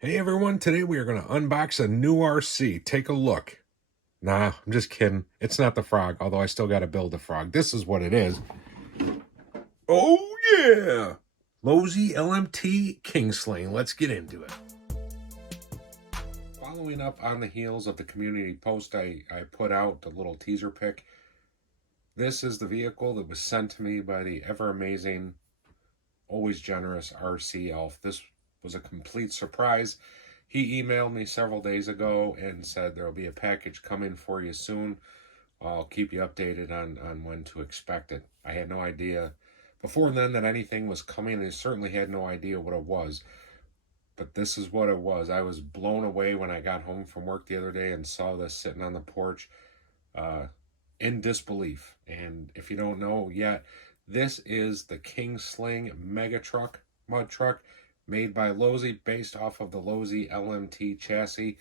Hey everyone, today we are going to unbox a new RC. Take a look. Nah, I'm just kidding. It's not the frog, although I still got to build the frog. This is what it is. Oh yeah! Losi LMT Kingsling. Let's get into it. Following up on the heels of the community post I put out, the little teaser pic, this is the vehicle that was sent to me by the ever amazing, always generous RC Elf. This was a complete surprise. He emailed me several days ago and said there will be a package coming for you soon. I'll keep you updated on when to expect it. I had no idea before then that anything was coming. I certainly had no idea what it was. But this is what it was. I was blown away when I got home from work the other day and saw this sitting on the porch in disbelief. And if you don't know yet, this is the Kingsling Mega Truck, mud truck, made by Losi, based off of the Losi LMT chassis.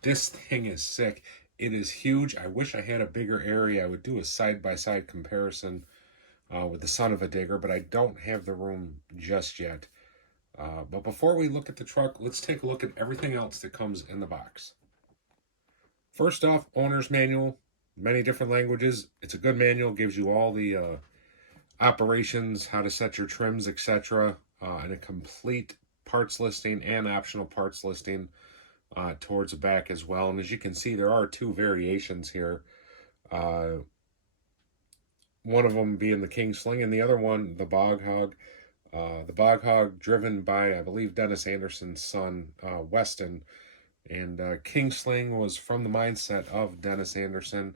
This thing is sick. It is huge. I wish I had a bigger area. I would do a side-by-side comparison with the Son of a Digger, but I don't have the room just yet. But before we look at the truck, let's take a look at everything else that comes in the box. First off, owner's manual, many different languages. It's a good manual, gives you all the operations, how to set your trims, etc., and a complete parts listing and optional parts listing towards the back as well. And as you can see, there are two variations here. One of them being the Kingsling, and the other one, the Bog Hog. The Bog Hog driven by, I believe, Dennis Anderson's son, Weston. And Kingsling was from the mindset of Dennis Anderson.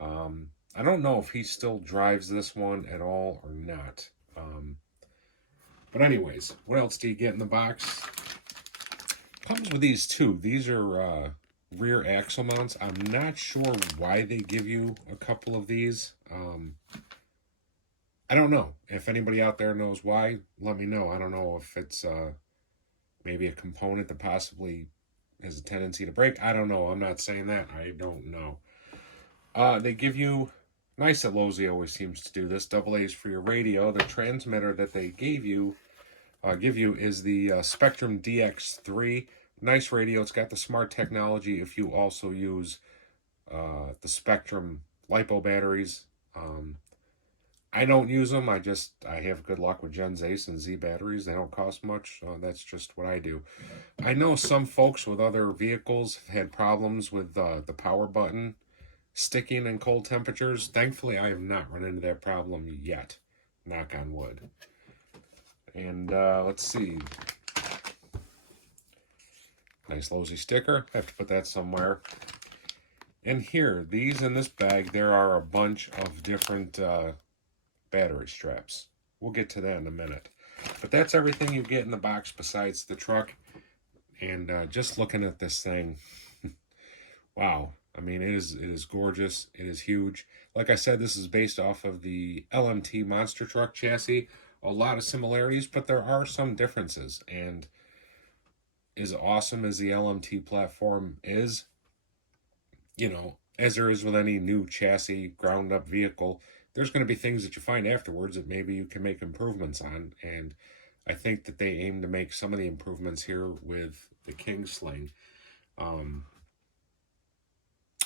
I don't know if he still drives this one at all or not. But anyways, what else do you get in the box? Comes with these two. These are rear axle mounts. I'm not sure why they give you a couple of these. I don't know. If anybody out there knows why, let me know. I don't know if it's maybe a component that possibly has a tendency to break. I don't know. I'm not saying that. I don't know. They give you, nice that Losi always seems to do this, double A's for your radio. The transmitter that they give you is the Spektrum DX3. Nice radio. It's got the smart technology if you also use the Spektrum LiPo batteries. I don't use them. I have good luck with Gens Ace and Z batteries. They don't cost much. That's just what I do. I know some folks with other vehicles have had problems with the power button sticking in cold temperatures. Thankfully, I have not run into that problem yet. Knock on wood. And let's see. Nice Losi sticker. I have to put that somewhere. And here, these in this bag, there are a bunch of different battery straps. We'll get to that in a minute. But that's everything you get in the box besides the truck. And just looking at this thing, wow. I mean, it is gorgeous. It is huge. Like I said, this is based off of the LMT monster truck chassis. A lot of similarities, but there are some differences. And as awesome as the LMT platform is, you know, as there is with any new chassis, ground up vehicle, there's going to be things that you find afterwards that maybe you can make improvements on. And I think that they aim to make some of the improvements here with the Kingsling.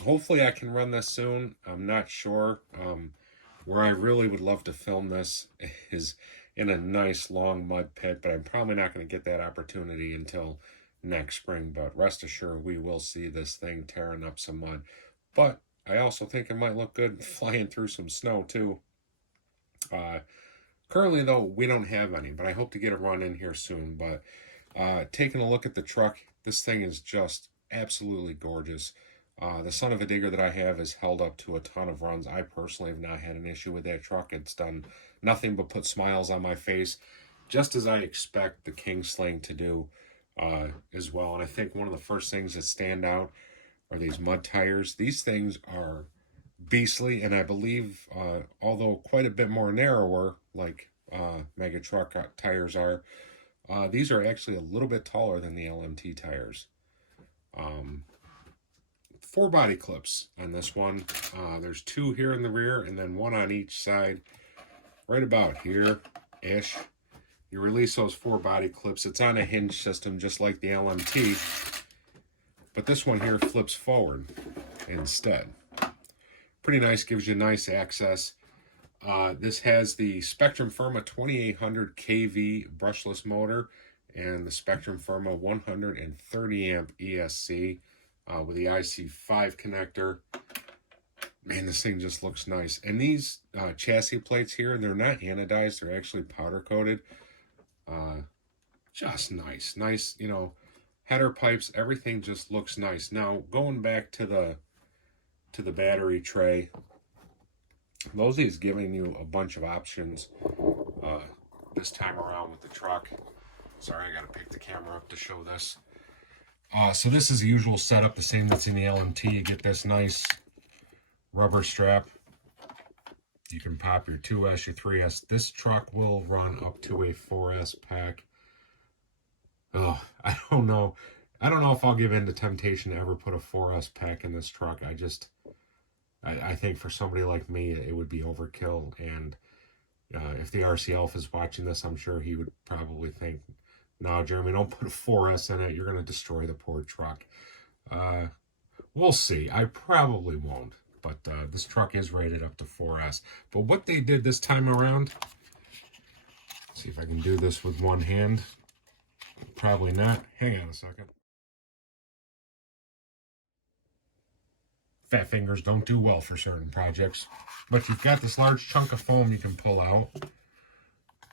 Hopefully I can run this soon. I'm not sure. Where I really would love to film this is in a nice long mud pit, but I'm probably not going to get that opportunity until next spring. But rest assured, we will see this thing tearing up some mud. But I also think it might look good flying through some snow too. Currently though, we don't have any, but I hope to get a run in here soon. But taking a look at the truck, this thing is just absolutely gorgeous. The Son of a Digger that I have has held up to a ton of runs. I personally have not had an issue with that truck. It's done nothing but put smiles on my face, just as I expect the Kingsling to do as well. And I think one of the first things that stand out are these mud tires. These things are beastly, and I believe, although quite a bit more narrower, like Mega Truck tires are, these are actually a little bit taller than the LMT tires. 4 body clips on this one. There's 2 here in the rear and then 1 on each side, right about here-ish. You release those 4 body clips. It's on a hinge system just like the LMT, but this one here flips forward instead. Pretty nice, gives you nice access. This has the Spectrum Firma 2800 kV brushless motor and the Spectrum Firma 130 amp ESC with the IC5 connector. Man, this thing just looks nice. And these chassis plates here, they're not anodized, they're actually powder coated. Just nice. Nice, you know, header pipes, everything just looks nice. Now, going back to the battery tray, Losi is giving you a bunch of options this time around with the truck. Sorry, I got to pick the camera up to show this. So this is the usual setup, the same that's in the LMT. You get this nice rubber strap. You can pop your 2S, your 3S. This truck will run up to a 4S pack. Oh, I don't know. I don't know if I'll give in to temptation to ever put a 4S pack in this truck. I think for somebody like me, it would be overkill. And if the RC Alpha is watching this, I'm sure he would probably think, no, Jeremy, don't put a 4S in it. You're going to destroy the poor truck. We'll see. I probably won't. But this truck is rated up to 4S. But what they did this time around, see if I can do this with one hand. Probably not. Hang on a second. Fat fingers don't do well for certain projects. But you've got this large chunk of foam you can pull out.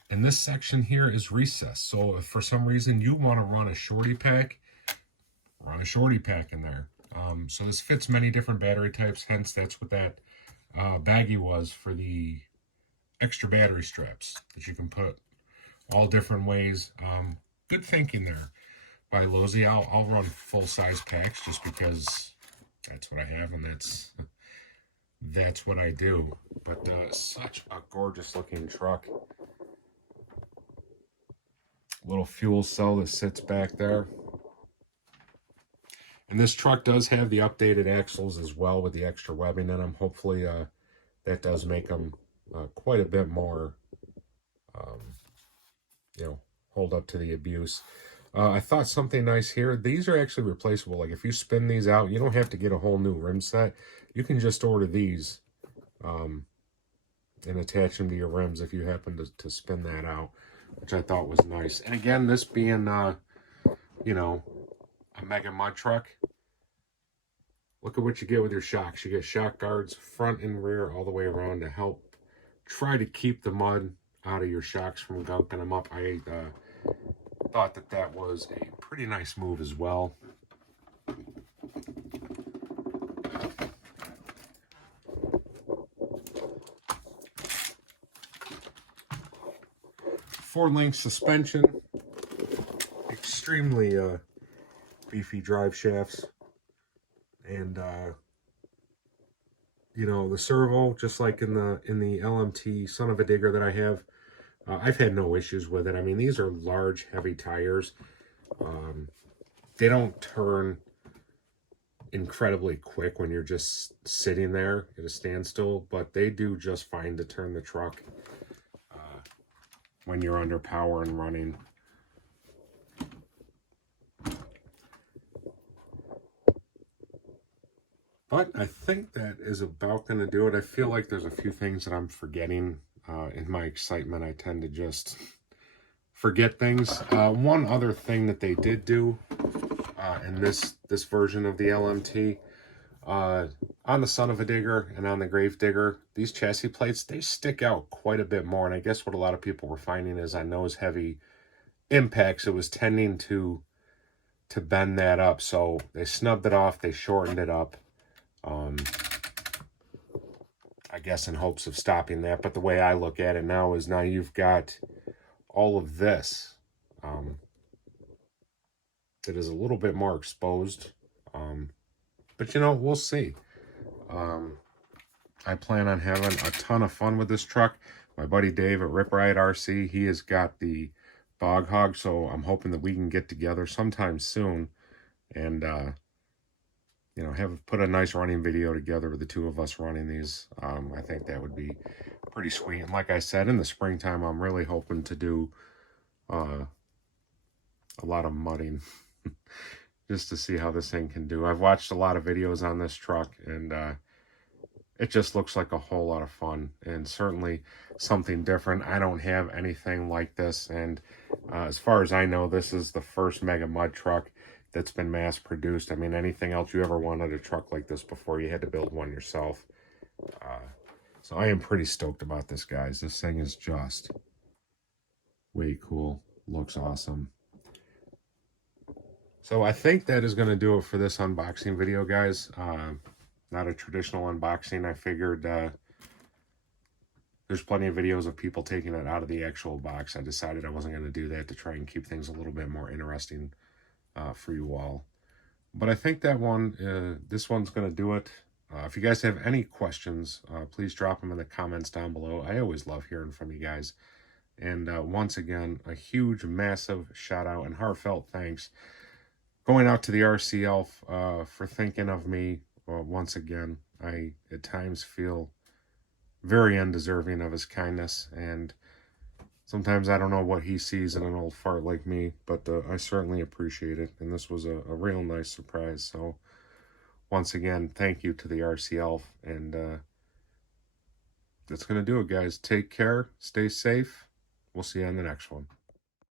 And this section here is recessed. So if for some reason you want to run a shorty pack, run a shorty pack in there. So this fits many different battery types. Hence, that's what that baggie was for the extra battery straps that you can put all different ways. Good thinking there by Losi. I'll run full-size packs just because that's what I have and that's what I do. But such a gorgeous looking truck. Little fuel cell that sits back there. And this truck does have the updated axles as well with the extra webbing in them. Hopefully that does make them quite a bit more, you know, hold up to the abuse. I thought something nice here. These are actually replaceable. Like if you spin these out, you don't have to get a whole new rim set. You can just order these and attach them to your rims if you happen to spin that out, which I thought was nice. And again, this being, you know, a Mega Mud truck, look at what you get with your shocks. You get shock guards front and rear all the way around to help try to keep the mud out of your shocks from gunking them up. I thought that was a pretty nice move as well. Four-link suspension, extremely beefy drive shafts, and you know, the servo, just like in the LMT Son of a Digger that I have, I've had no issues with it. I mean, these are large, heavy tires. They don't turn incredibly quick when you're just sitting there at a standstill, but they do just fine to turn the truck when you're under power and running. But I think that is about going to do it. I feel like there's a few things that I'm forgetting. In my excitement, I tend to just forget things. One other thing that they did do in this version of the LMT, on the Son of a Digger and on the Grave Digger, these chassis plates, they stick out quite a bit more. And I guess what a lot of people were finding is on those heavy impacts, it was tending to bend that up. So they snubbed it off, they shortened it up. I guess in hopes of stopping that. But the way I look at it now is now you've got all of this that is a little bit more exposed. But, you know, we'll see. I plan on having a ton of fun with this truck. My buddy Dave at Rip Riot RC, he has got the Bog Hog, so I'm hoping that we can get together sometime soon and, you know, put a nice running video together with the two of us running these. I think that would be pretty sweet. And like I said, in the springtime, I'm really hoping to do a lot of mudding just to see how this thing can do. I've watched a lot of videos on this truck, and it just looks like a whole lot of fun, and certainly something different. I don't have anything like this, and as far as I know, this is the first Mega Mud truck that's been mass produced. I mean, anything else you ever wanted a truck like this before, you had to build one yourself. So I am pretty stoked about this, guys. This thing is just way cool. Looks awesome. So I think that is going to do it for this unboxing video, guys. Not a traditional unboxing. I figured there's plenty of videos of people taking it out of the actual box. I decided I wasn't going to do that to try and keep things a little bit more interesting for you all. But I think that this one's going to do it. If you guys have any questions, please drop them in the comments down below. I always love hearing from you guys. And once again, a huge, massive shout out and heartfelt thanks going out to the RC Elf for thinking of me. Once again, I at times feel very undeserving of his kindness, and sometimes I don't know what he sees in an old fart like me, but I certainly appreciate it, and this was a real nice surprise. So once again, thank you to the RC Elf, and that's going to do it, guys. Take care, stay safe. We'll see you on the next one.